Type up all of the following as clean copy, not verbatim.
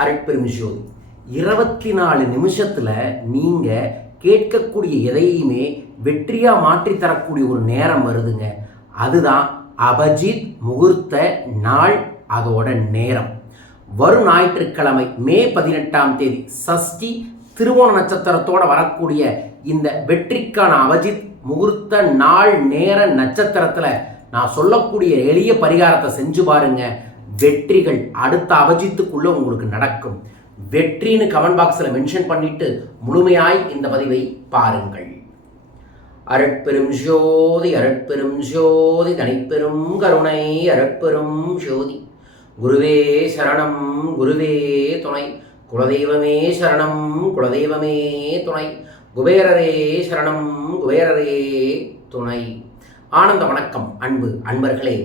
அருட்பெரும் ஜோதி 24 நிமிஷத்தில் நீங்கள் கேட்கக்கூடிய எதையுமே வெற்றியாக மாற்றி தரக்கூடிய ஒரு நேரம் வருதுங்க. அதுதான் அபஜித் முகூர்த்த நாள், அதோட நேரம். வரும் ஞாயிற்றுக்கிழமை மே 18ஆம் தேதி சஷ்டி திருவோண நட்சத்திரத்தோடு வரக்கூடிய இந்த வெற்றிக்கான அபஜித் முகூர்த்த நாள் நேர நட்சத்திரத்தில் நான் சொல்லக்கூடிய எளிய பரிகாரத்தை செஞ்சு பாருங்க. வெற்றிகள் அடுத்த அபஜித்துக்குள்ள உங்களுக்கு நடக்கும். வெற்றின்னு கமெண்ட் பாக்ஸில் மென்ஷன் பண்ணிட்டு முழுமையாய் இந்த பதிவை பாருங்கள். அருட்பெரும் ஜோதி அருட்பெரும் ஜோதி தனிப்பெரும் கருணை அருட்பெரும் ஜோதி. குருவே சரணம் குருவே துணை, குலதெய்வமே சரணம் குலதெய்வமே துணை, குபேரரே சரணம் குபேரரே துணை. ஆனந்த வணக்கம் அன்பு அன்பர்களே.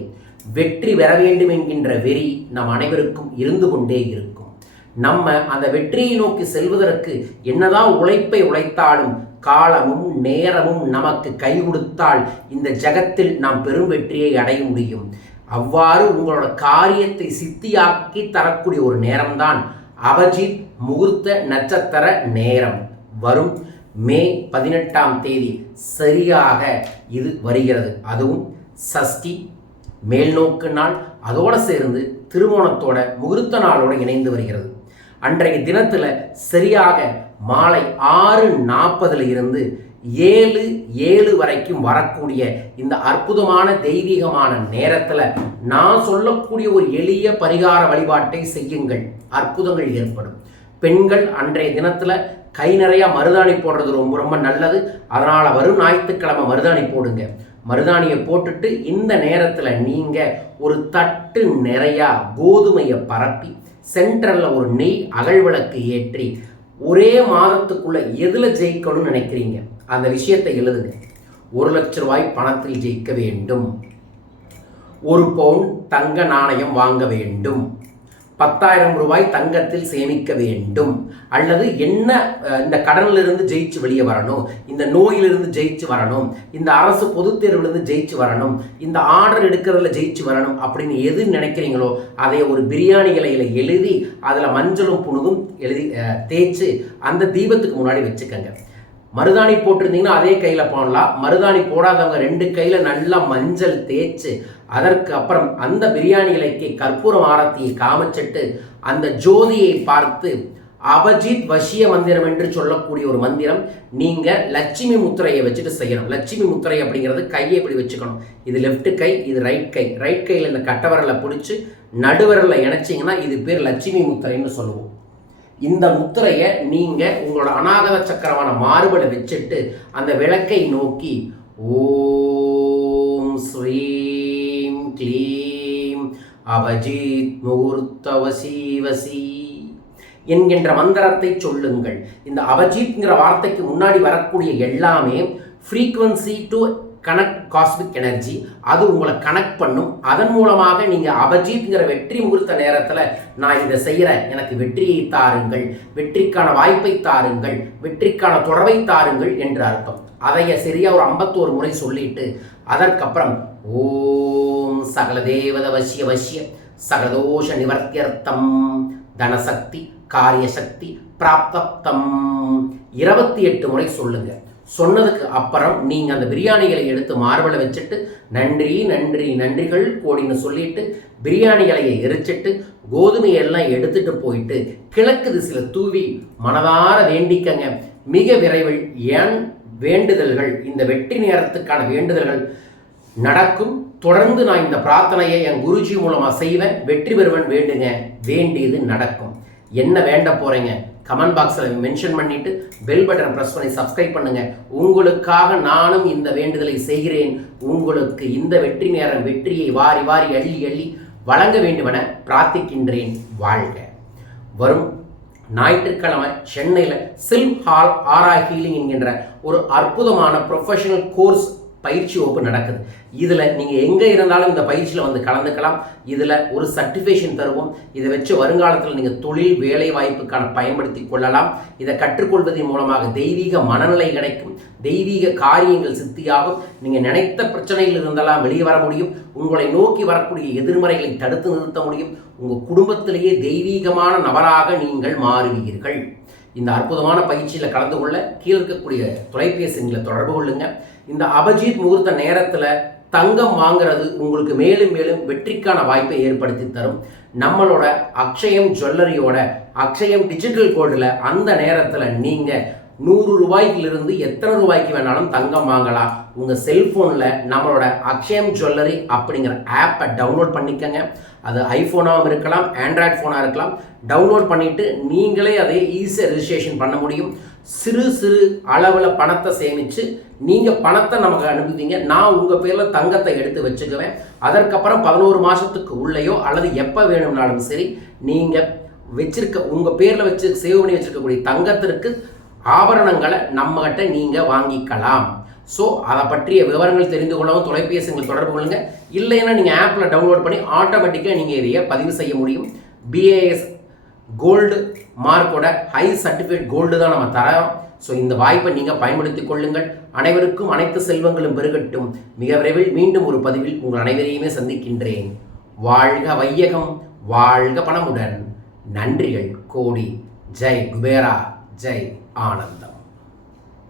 வெற்றி பெற வேண்டும் என்கின்ற வெறி நம் அனைவருக்கும் இருந்து கொண்டே இருக்கும். நம்ம அந்த வெற்றியை நோக்கி செல்வதற்கு என்னதான் உழைப்பை உழைத்தாலும் காலமும் நேரமும் நமக்கு கை கொடுத்தால் இந்த ஜகத்தில் நாம் பெரும் வெற்றியை அடைய முடியும். அவ்வாறு உங்களோட காரியத்தை சித்தியாக்கி தரக்கூடிய ஒரு நேரம்தான் அபஜித் முகூர்த்த நட்சத்திர நேரம். வரும் மே 18ஆம் தேதி சரியாக இது வருகிறது. அதுவும் சஷ்டி மேல்நோக்கு நாள், அதோடு சேர்ந்து திருவோணத்தோட முகூர்த்த நாளோடு இணைந்து வருகிறது. அன்றைய தினத்தில் சரியாக மாலை 6:40 இருந்து 7:07 வரைக்கும் வரக்கூடிய இந்த அற்புதமான தெய்வீகமான நேரத்தில் நான் சொல்லக்கூடிய ஒரு எளிய பரிகார வழிபாட்டை செய்யுங்கள். அற்புதங்கள் ஏற்படும். பெண்கள் அன்றைய தினத்தில் கை நிறைய மருதாணி போடுறது ரொம்ப ரொம்ப நல்லது. அதனால் வரும் ஞாயிற்றுக்கிழமை மருதாணி போடுங்க. மருதாணியை போட்டுட்டு இந்த நேரத்தில் நீங்கள் ஒரு தட்டு நிறையா கோதுமையை பரப்பி சென்ட்ரலில் ஒரு நெய் அகழ்விளக்கு ஏற்றி ஒரே மாதத்துக்குள்ள எதில் ஜெயிக்கணும்னு நினைக்கிறீங்க அந்த விஷயத்தை எழுதுங்க. 1 லட்ச ரூபாய் பணத்தில் ஜெயிக்க வேண்டும், 1 பவுன் தங்க நாணயம் வாங்க வேண்டும், 10,000 ரூபாய் தங்கத்தில் சேமிக்க வேண்டும், அல்லது என்ன இந்த கடனிலிருந்து ஜெயிச்சு வெளியே வரணும், இந்த நோயிலிருந்து ஜெயிச்சு வரணும், இந்த அரசு பொதுத் தேர்விலிருந்து ஜெயிச்சு வரணும், இந்த ஆர்டர் எடுக்கிறதுல ஜெயிச்சு வரணும் அப்படின்னு எது நினைக்கிறீங்களோ அதை ஒரு பிரியாணி இலையில எழுதி அதில் மஞ்சளும் புணுகும் எழுதி தேய்ச்சி அந்த தீபத்துக்கு முன்னாடி வச்சுக்கோங்க. மருதாணி போட்டிருந்தீங்கன்னா அதே கையில் போடலாம். மருதாணி போடாதவங்க 2 கையில் நல்லா மஞ்சள் தேய்ச்சி அதற்கு அப்புறம் அந்த பிரியாணி இலைக்கு கற்பூரம் ஆரத்தியை காமிச்சிட்டு அந்த ஜோதியை பார்த்து அபஜித் வசிய மந்திரம் என்று சொல்லக்கூடிய ஒரு மந்திரம் நீங்கள் லட்சுமி முத்திரையை வச்சுட்டு செய்யணும். லட்சுமி முத்திரை அப்படிங்கிறது கையை இப்படி வச்சுக்கணும். இது லெஃப்ட் கை, இது ரைட் கை. ரைட் கையில் இந்த கட்டவரலை பிடிச்சி நடுவரலை இணைச்சிங்கன்னா இது பேர் லட்சுமி முத்திரைன்னு சொல்லுவோம். இந்த முத்திரையை நீங்கள் உங்களோட அநாகத சக்கரமான மார்பலை வச்சுட்டு அந்த விளக்கை நோக்கி ஓம் ஸ்ரீம் க்ளீம் அபஜித் முகூர்த்த வசி வசி என்கின்ற மந்திரத்தை சொல்லுங்கள். இந்த அபஜித்ங்கிற வார்த்தைக்கு முன்னாடி வரக்கூடிய எல்லாமே frequency to connect cosmic energy. அது உங்களை கனெக்ட் பண்ணும். அதன் மூலமாக நீங்கள் அபஜித்ங்கிற வெற்றி முகூர்த்த நேரத்தில் நான் இதை செய்கிறேன், எனக்கு வெற்றியை தாருங்கள், வெற்றிக்கான வாய்ப்பை தாருங்கள், வெற்றிக்கான தொடர்பை தாருங்கள் என்று அர்த்தம். அதைய சரியாக ஒரு 51 முறை சொல்லிட்டு அதற்கப்புறம் ஓம் சகல தேவத வசிய வசிய சகலதோஷ நிவர்த்தியர்த்தம் தனசக்தி காரியசக்தி பிராப்தம் 28 முறை சொல்லுங்க. சொன்னதுக்கு அப்புறம் நீங்கள் அந்த பிரியாணிகளை எடுத்து மார்பலை வச்சுட்டு நன்றி நன்றி நன்றிகள் கோடின்னு சொல்லிட்டு பிரியாணி இலையை எரிச்சிட்டு கோதுமையெல்லாம் எடுத்துட்டு போயிட்டு கிழக்கு திசையில் தூவி மனதார வேண்டிக்கங்க. மிக விரைவில் என் வேண்டுதல்கள், இந்த வெற்றி நேரத்துக்கான வேண்டுதல்கள் நடக்கும். தொடர்ந்து நான் இந்த பிரார்த்தனையை என் குருஜி மூலமாக செய்வேன். வெற்றி பெறுவன் வேண்டுங்க, வேண்டியது நடக்கும். என்ன வேண்ட போகிறீங்க கமெண்ட் பாக்ஸில் மென்ஷன் பண்ணிவிட்டு பெல் பட்டனை ப்ரெஸ் பண்ணி சப்ஸ்கிரைப் பண்ணுங்கள். உங்களுக்காக நானும் இந்த வேண்டுதலை செய்கிறேன். உங்களுக்கு இந்த வெற்றி நேரம் வெற்றியை வாரி வாரி அள்ளி அள்ளி வழங்க வேண்டுமென பிரார்த்திக்கின்றேன். வாழ்க. வரும் ஞாயிற்றுக்கிழமை சென்னையில் சில்க் ஹால் ஆரா ஹீலிங் என்கின்ற ஒரு அற்புதமான ப்ரொஃபஷனல் கோர்ஸ் பயிற்சி வகுப்பு நடக்குது. இதில் நீங்கள் எங்கே இருந்தாலும் இந்த பயிற்சியில் வந்து கலந்துக்கலாம். இதில் ஒரு சர்டிஃபிகேஷன் தருவோம். இதை வச்சு வருங்காலத்தில் நீங்கள் தொழில் வேலை வாய்ப்புக்கான பயன்படுத்தி கொள்ளலாம். இதை கற்றுக்கொள்வதன் மூலமாக தெய்வீக மனநிலை கிடைக்கும், தெய்வீக காரியங்கள் சித்தியாகும். நீங்கள் நினைத்த பிரச்சனைகள் இருந்தாலும் வெளியே வர முடியும். உங்களை நோக்கி வரக்கூடிய எதிர்மறைகளை தடுத்து நிறுத்த முடியும். உங்கள் குடும்பத்திலேயே தெய்வீகமான நபராக நீங்கள் மாறுவீர்கள். இந்த அற்புதமான பயிற்சியில் கலந்து கொள்ள கீழே இருக்கக்கூடிய தொலைபேசி எண்களை தொடர்பு கொள்ளுங்க. இந்த அபிஜித் முகூர்த்த நேரத்தில் தங்கம் வாங்குறது உங்களுக்கு மேலும் மேலும் வெற்றிக்கான வாய்ப்பை ஏற்படுத்தி தரும். நம்மளோட அக்ஷயம் ஜுவல்லரியோட அக்ஷயம் டிஜிட்டல் கோல்டில் அந்த நேரத்தில் நீங்கள் 100 ரூபாய்க்கிலிருந்து எத்தனை ரூபாய்க்கு வேணாலும் தங்கம் வாங்கலாம். உங்கள் செல்ஃபோனில் நம்மளோட அக்ஷயம் ஜுவல்லரி அப்படிங்கிற ஆப்பை டவுன்லோட் பண்ணிக்கங்க. அது ஐஃபோனாகவும் இருக்கலாம், ஆண்ட்ராய்ட் ஃபோனாக இருக்கலாம். டவுன்லோட் பண்ணிவிட்டு நீங்களே அதை ஈஸியாக ரெஜிஸ்ட்ரேஷன் பண்ண முடியும். சிறு சிறு அளவில் பணத்தை சேமித்து நீங்கள் பணத்தை நமக்கு அனுப்புவீங்க. நான் உங்கள் பேரில் தங்கத்தை எடுத்து வச்சுக்குவேன். அதற்கப்புறம் 11 மாதத்துக்கு உள்ளேயோ அல்லது எப்போ வேணும்னாலும் சரி நீங்கள் வச்சிருக்க உங்கள் பேரில் வச்சு சேவ் பண்ணி வச்சுருக்கக்கூடிய தங்கத்திற்கு ஆபரணங்களை நம்மகிட்ட நீங்கள் வாங்கிக்கலாம். ஸோ அதை பற்றிய விவரங்கள் தெரிந்து கொள்ளவும் தொலைபேசிகள் தொடர்பு கொள்ளுங்கள். இல்லைன்னா நீங்கள் ஆப்பில் டவுன்லோட் பண்ணி ஆட்டோமேட்டிக்காக நீங்கள் இதையை பதிவு செய்ய முடியும். BAS கோல்டு மார்க்கோட ஹை சர்டிஃபிகேட் கோல்டு தான் நம்ம தரோம். ஸோ இந்த வாய்ப்பை நீங்கள் பயன்படுத்தி கொள்ளுங்கள். அனைவருக்கும் அனைத்து செல்வங்களும் பெருகட்டும். மிக விரைவில் மீண்டும் ஒரு பதிவில் உங்கள் அனைவரையுமே சந்திக்கின்றேன். வாழ்க வையகம், வாழ்க பணமுடன். நன்றிகள் கோடி. ஜெய் குபேரா, ஜெய் ஆனந்தம்.